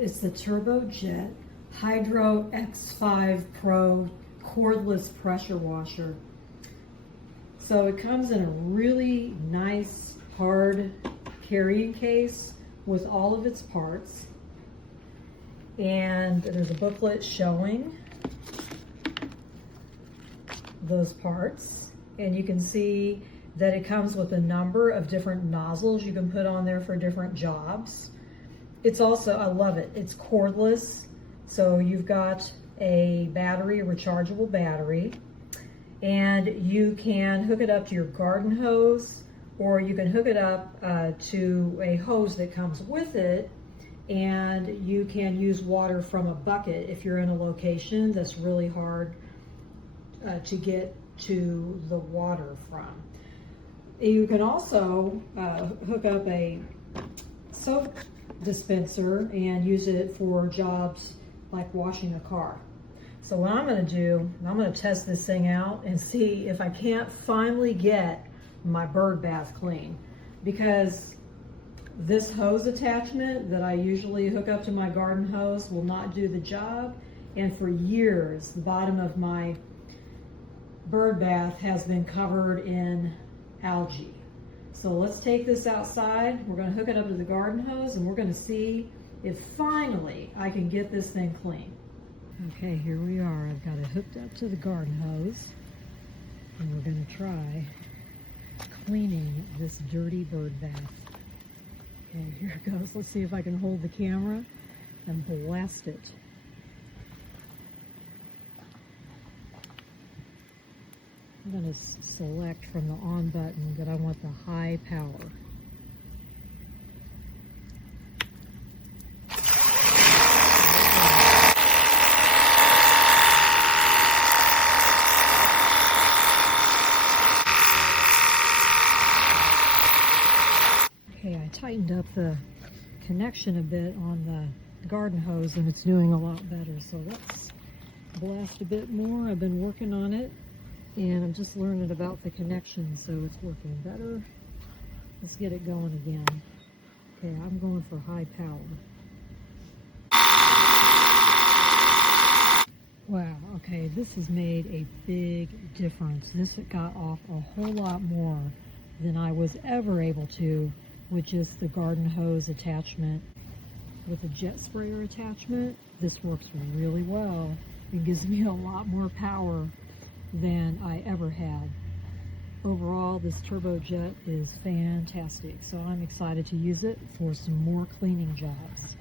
It's the TurboJet Hydro X5 Pro cordless pressure washer. So it comes in a really nice hard carrying case with all of its parts. And there's a booklet showing those parts. And you can see that it comes with a number of different nozzles you can put on there for different jobs. It's also, I love it, it's cordless. So you've got a battery, a rechargeable battery, and you can hook it up to your garden hose, or you can hook it up to a hose that comes with it, and you can use water from a bucket if you're in a location that's really hard to get to the water from. You can also hook up a soap dispenser and use it for jobs like washing a car. So what I'm going to do, I'm going to test this thing out and see if I can't finally get my bird bath clean, because this hose attachment that I usually hook up to my garden hose will not do the job, and for years the bottom of my bird bath has been covered in algae. So let's take this outside, we're going to hook it up to the garden hose, and we're going to see if finally I can get this thing clean. Okay, here we are. I've got it hooked up to the garden hose, and we're going to try cleaning this dirty bird bath. Okay, here it goes. Let's see if I can hold the camera and blast it. I'm going to select from the on button that I want the high power. Okay, I tightened up the connection a bit on the garden hose, and it's doing a lot better. So let's blast a bit more. I've been working on it, and I'm just learning about the connection, so it's working better. Let's get it going again. Okay, I'm going for high power. Wow, okay, this has made a big difference. This got off a whole lot more than I was ever able to with just the garden hose attachment. With a jet sprayer attachment, this works really well. It gives me a lot more power than I ever had. Overall, this TurboJet is fantastic, so I'm excited to use it for some more cleaning jobs.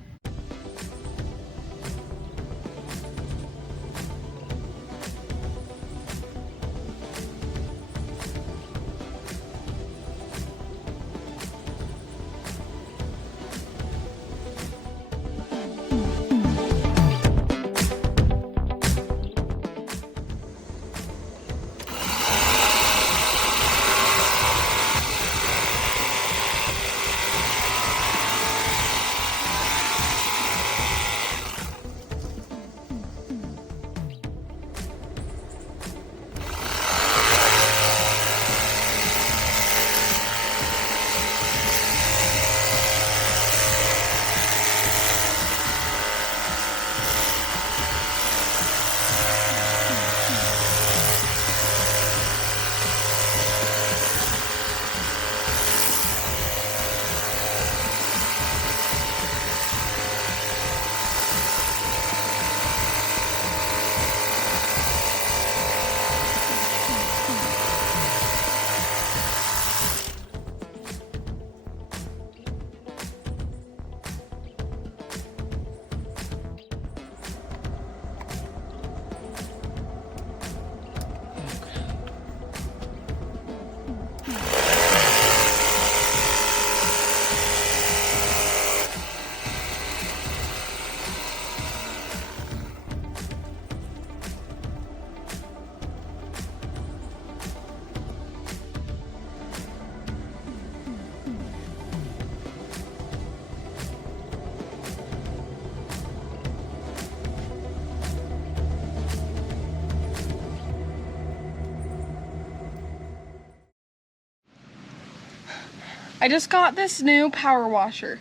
I just got this new power washer.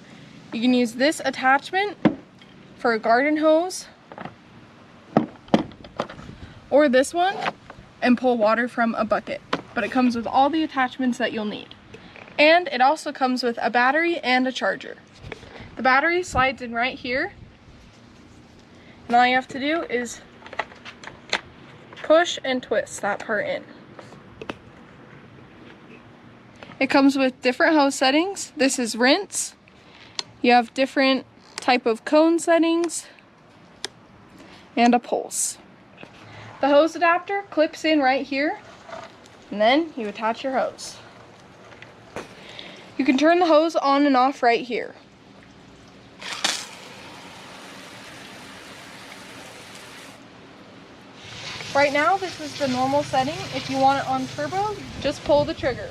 You can use this attachment for a garden hose, or this one and pull water from a bucket. But it comes with all the attachments that you'll need. And it also comes with a battery and a charger. The battery slides in right here. And all you have to do is push and twist that part in. It comes with different hose settings. This is rinse. You have different type of cone settings and a pulse. The hose adapter clips in right here, and then you attach your hose. You can turn the hose on and off right here. Right now, this is the normal setting. If you want it on turbo, just pull the trigger.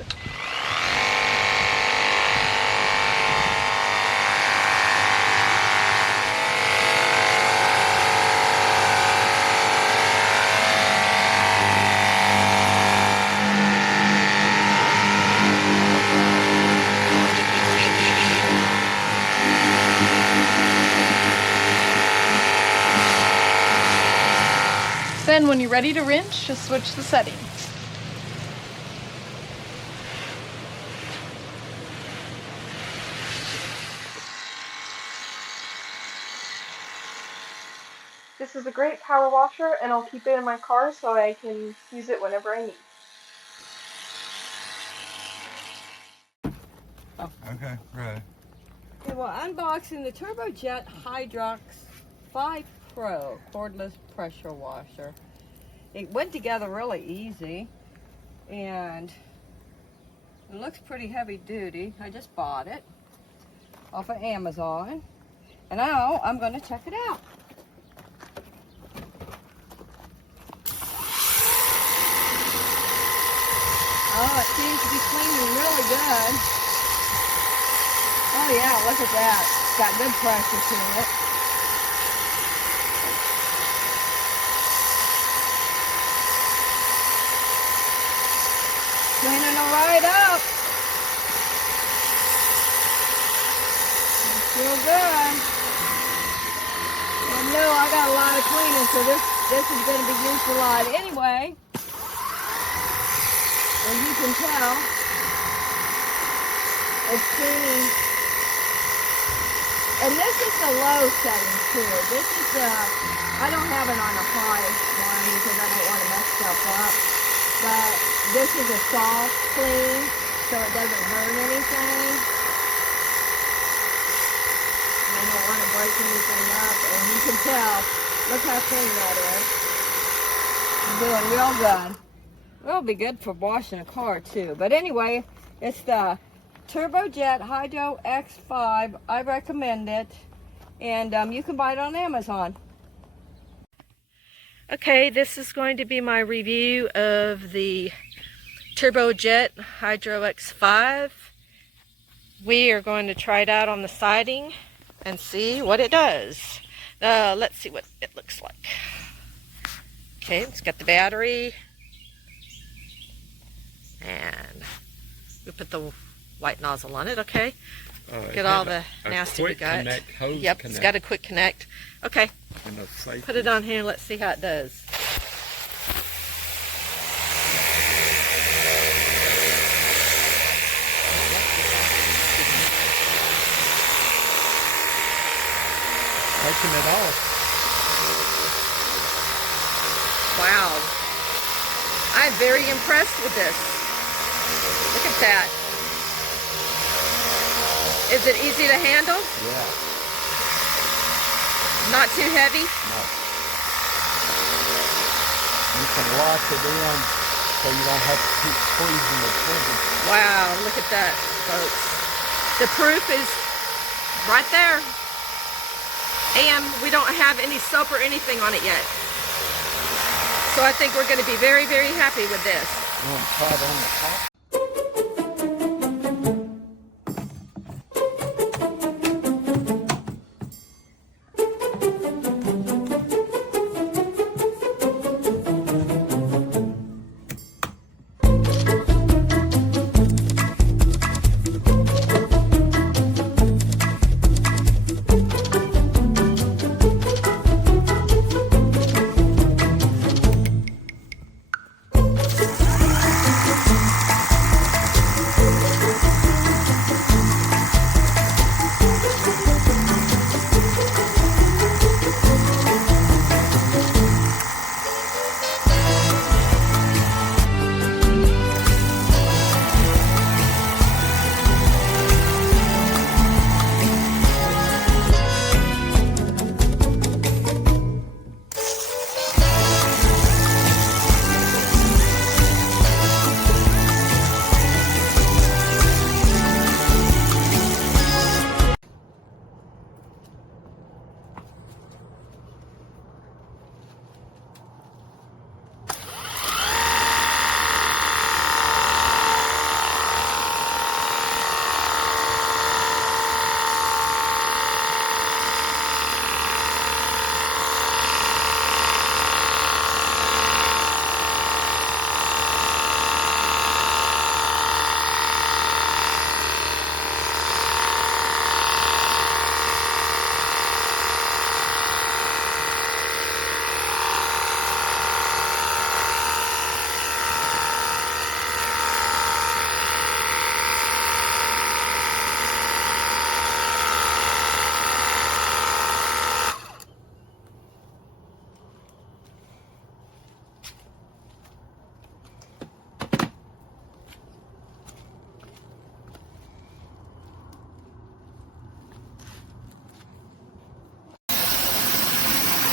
Then when you're ready to rinse, just switch the settings. This is a great power washer, and I'll keep it in my car so I can use it whenever I need. Okay, right. Okay, well, unboxing the TurboJet Hydrox 5 Pro cordless pressure washer. It went together really easy, and it looks pretty heavy duty. I just bought it off of Amazon, and now I'm going to check it out. Oh, it seems to be cleaning really good. Oh yeah, look at that. It's got good pressure to it. Cleaning it right up. It's real good. I know I got a lot of cleaning, so this is going to be used a lot anyway. And you can tell it's cleaning. And this is the low setting too. This is the, I don't have it on a high one because I don't want to mess stuff up. But this is a soft clean, so it doesn't hurt anything. I don't want to break anything up, and you can tell, look how clean that is. It's doing real good. It'll be good for washing a car too. But anyway, it's the TurboJet Hydro X5. I recommend it, and you can buy it on Amazon. Okay, this is going to be my review of the TurboJet Hydro X5. We are going to try it out on the siding and see what it does. Let's see what it looks like. Okay, it's got the battery. And we put the white nozzle on it, okay? Get all the nasty we got. Yep, it's got a quick connect. Okay, put it on here, let's see how it does. Taking it off. Wow. I'm very impressed with this. Look at that. Is it easy to handle? Yeah. Not too heavy? No. You can lock it in so you don't have to keep squeezing the trigger. Wow, look at that, folks. The proof is right there. And we don't have any soap or anything on it yet. So I think we're going to be very, very happy with this. You want to try it on the top?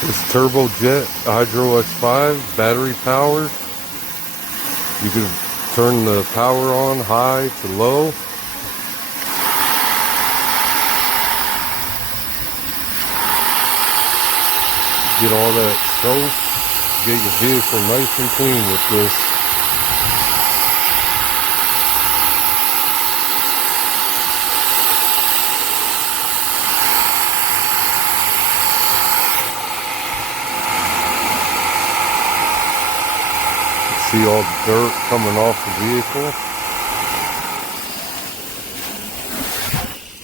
It's Turbojet Hydro X5, battery powered. You can turn the power on high to low. Get all that soap. Get your vehicle nice and clean with this. See all the dirt coming off the vehicle.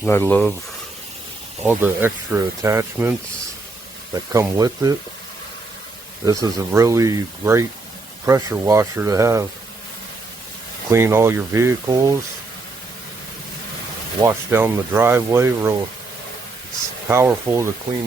And I love all the extra attachments that come with it. This is a really great pressure washer to have. Clean all your vehicles. Wash down the driveway. It's powerful to clean.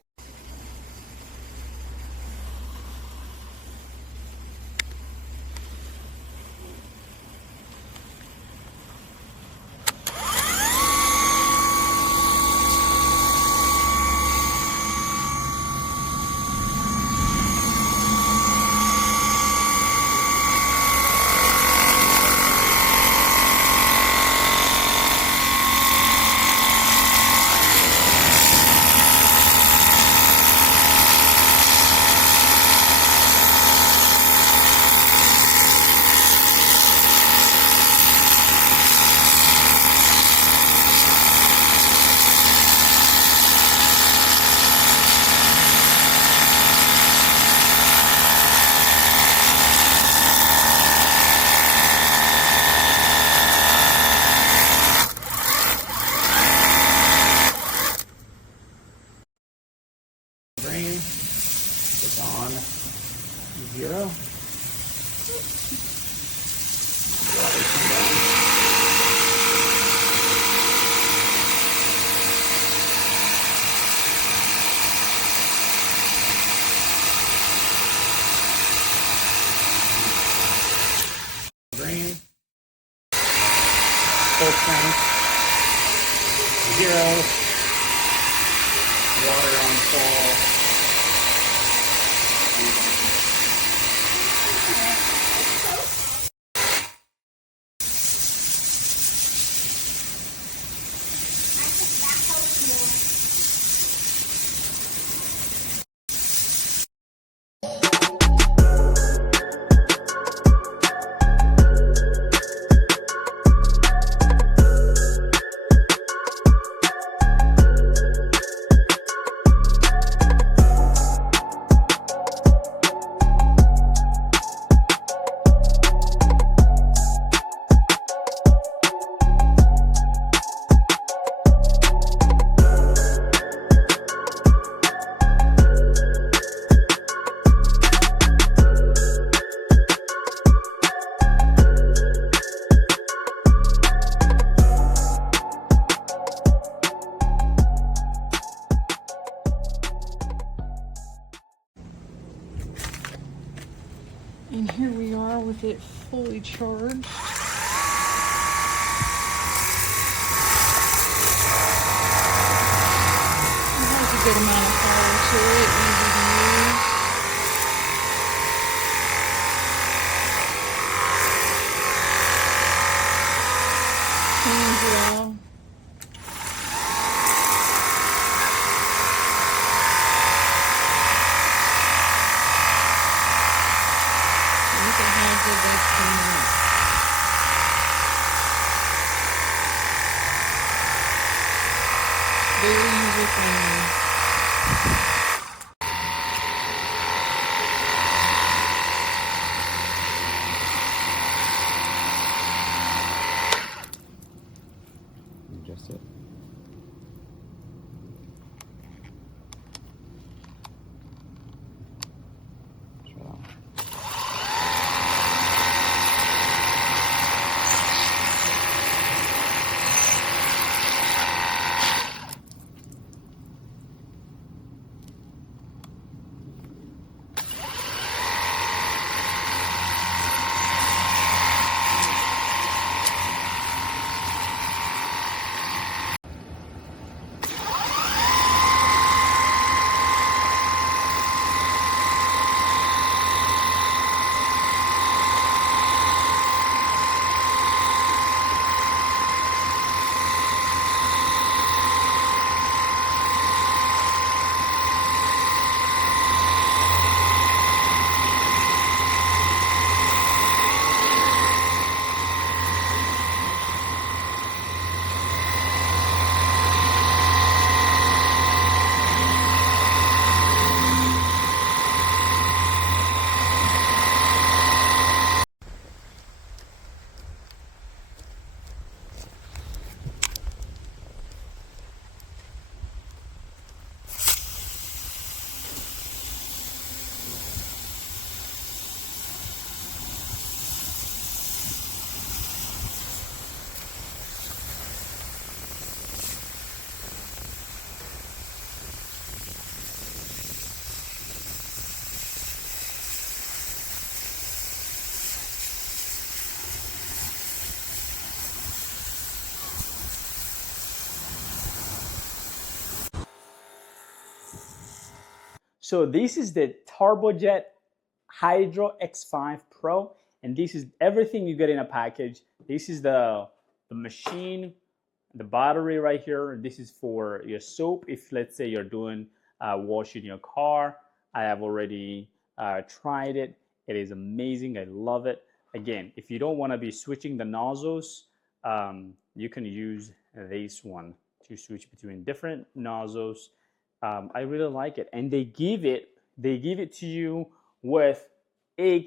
It's on 0. Green. Full tank. 0. Water on full. And here we are with it fully charged. It has a good amount of power to it, easy to use. Cleans it all. Very user friendly. Adjust it. Shut off. So this is the Turbojet Hydro X5 Pro, and this is everything you get in a package. This is the machine, the battery right here. This is for your soap. If let's say you're doing washing your car, I have already tried it. It is amazing. I love it. Again, if you don't want to be switching the nozzles, you can use this one to switch between different nozzles. I really like it, and they give it to you with a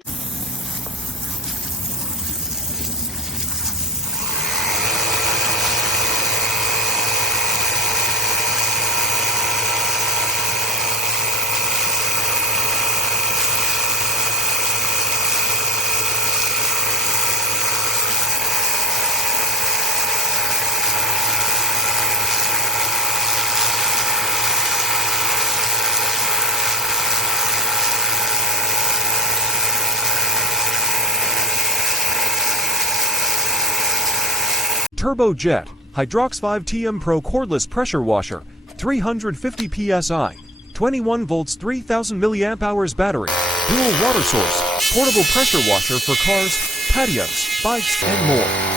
Turbojet Hydrox 5 TM Pro cordless pressure washer, 350 psi, 21 volts, 3000 milliamp hours battery, dual water source, portable pressure washer for cars, patios, bikes, and more.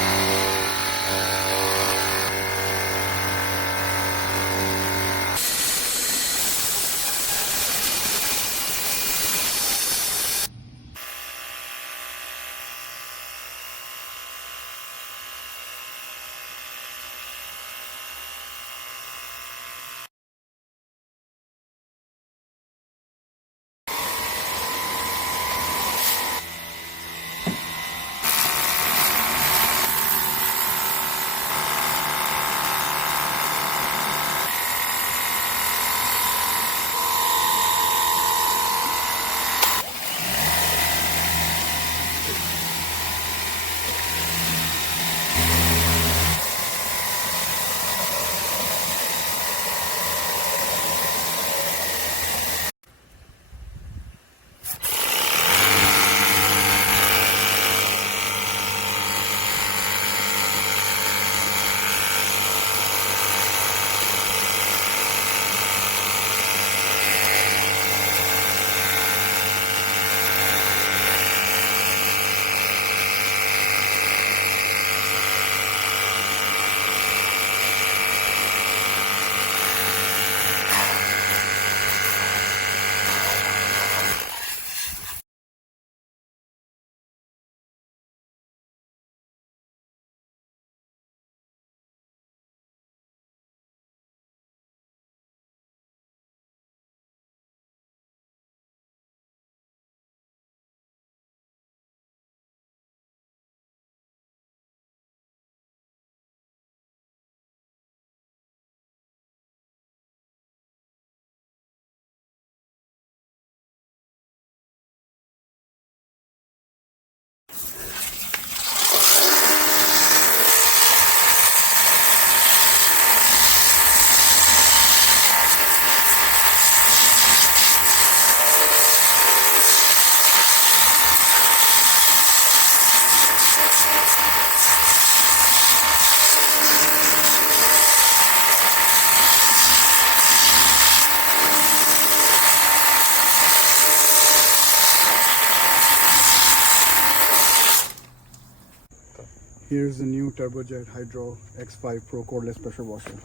Here's the new Turbojet Hydro X5 Pro cordless pressure washer.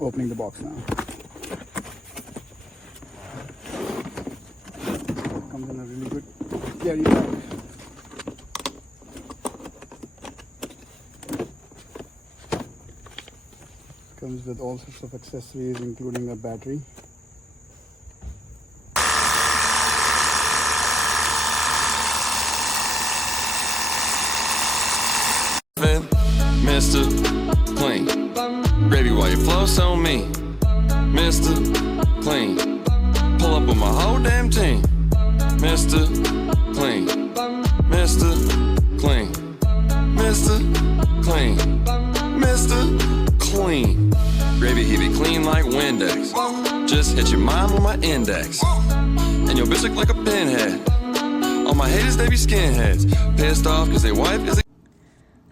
Opening the box now. Comes in a really good carry bag. Comes with all sorts of accessories, including a battery. Mr. Clean, gravy while you floss on me. Mr. Clean, pull up with my whole damn team. Mr. Clean, Mr. Clean, Mr. Clean, Mr. Clean. Gravy, he be clean like Windex. Just hit your mind with my index. And your bitch look like a pinhead. All my haters, they be skinheads. Pissed off cause their wife is a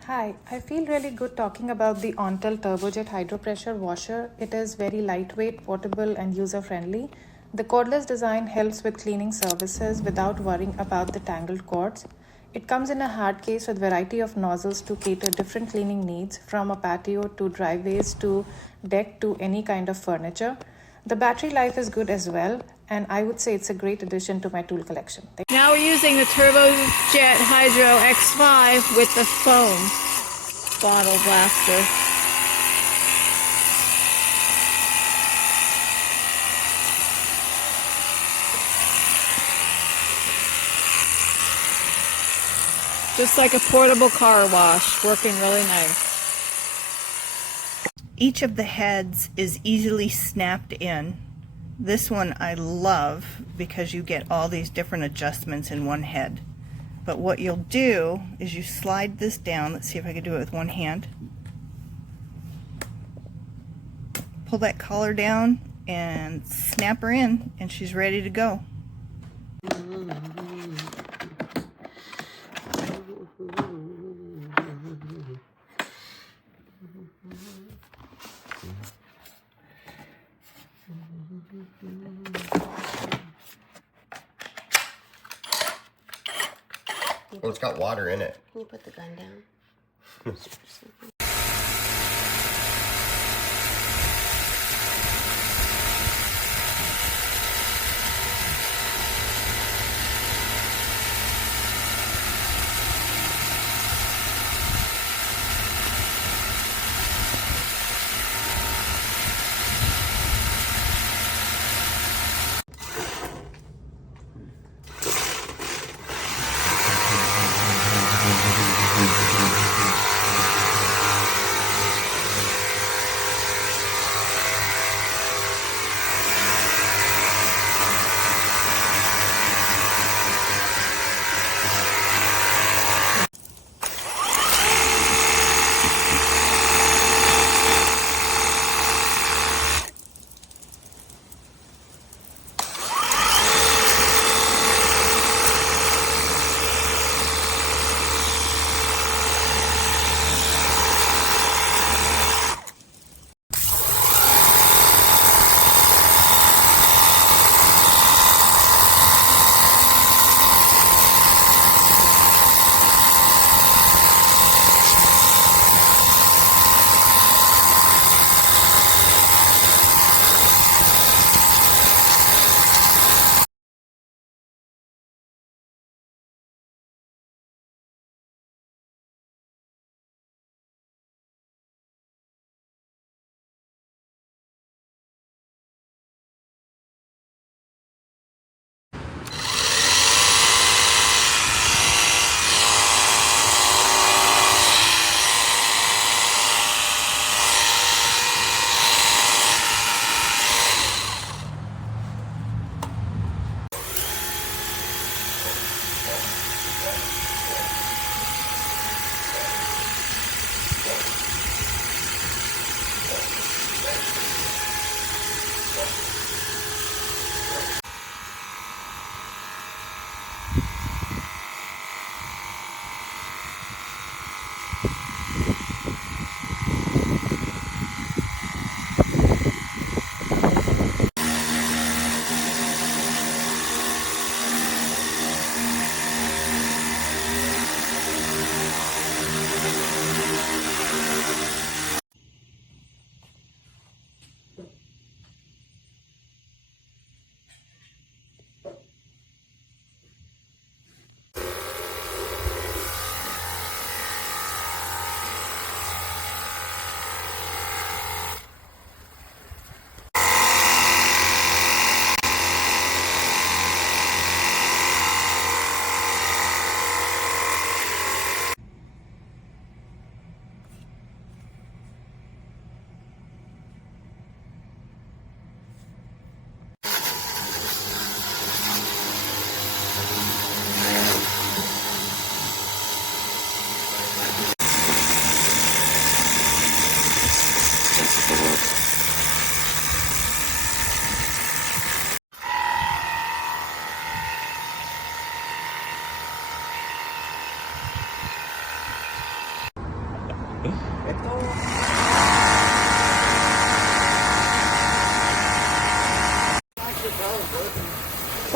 Hi, I feel really good talking about the Ontel Turbojet Hydro Pressure Washer. It is very lightweight, portable and user-friendly. The cordless design helps with cleaning services without worrying about the tangled cords. It comes in a hard case with variety of nozzles to cater different cleaning needs, from a patio to driveways to deck to any kind of furniture. The battery life is good as well, and I would say it's a great addition to my tool collection. Now we're using the TurboJet Hydro X5 with the foam bottle blaster. Just like a portable car wash, working really nice. Each of the heads is easily snapped in. This one I love because you get all these different adjustments in one head. But what you'll do is you slide this down. Let's see if I can do it with one hand. Pull that collar down and snap her in, and she's ready to go. Oh, it's got water in it. Can you put the gun down?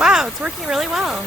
Wow, it's working really well.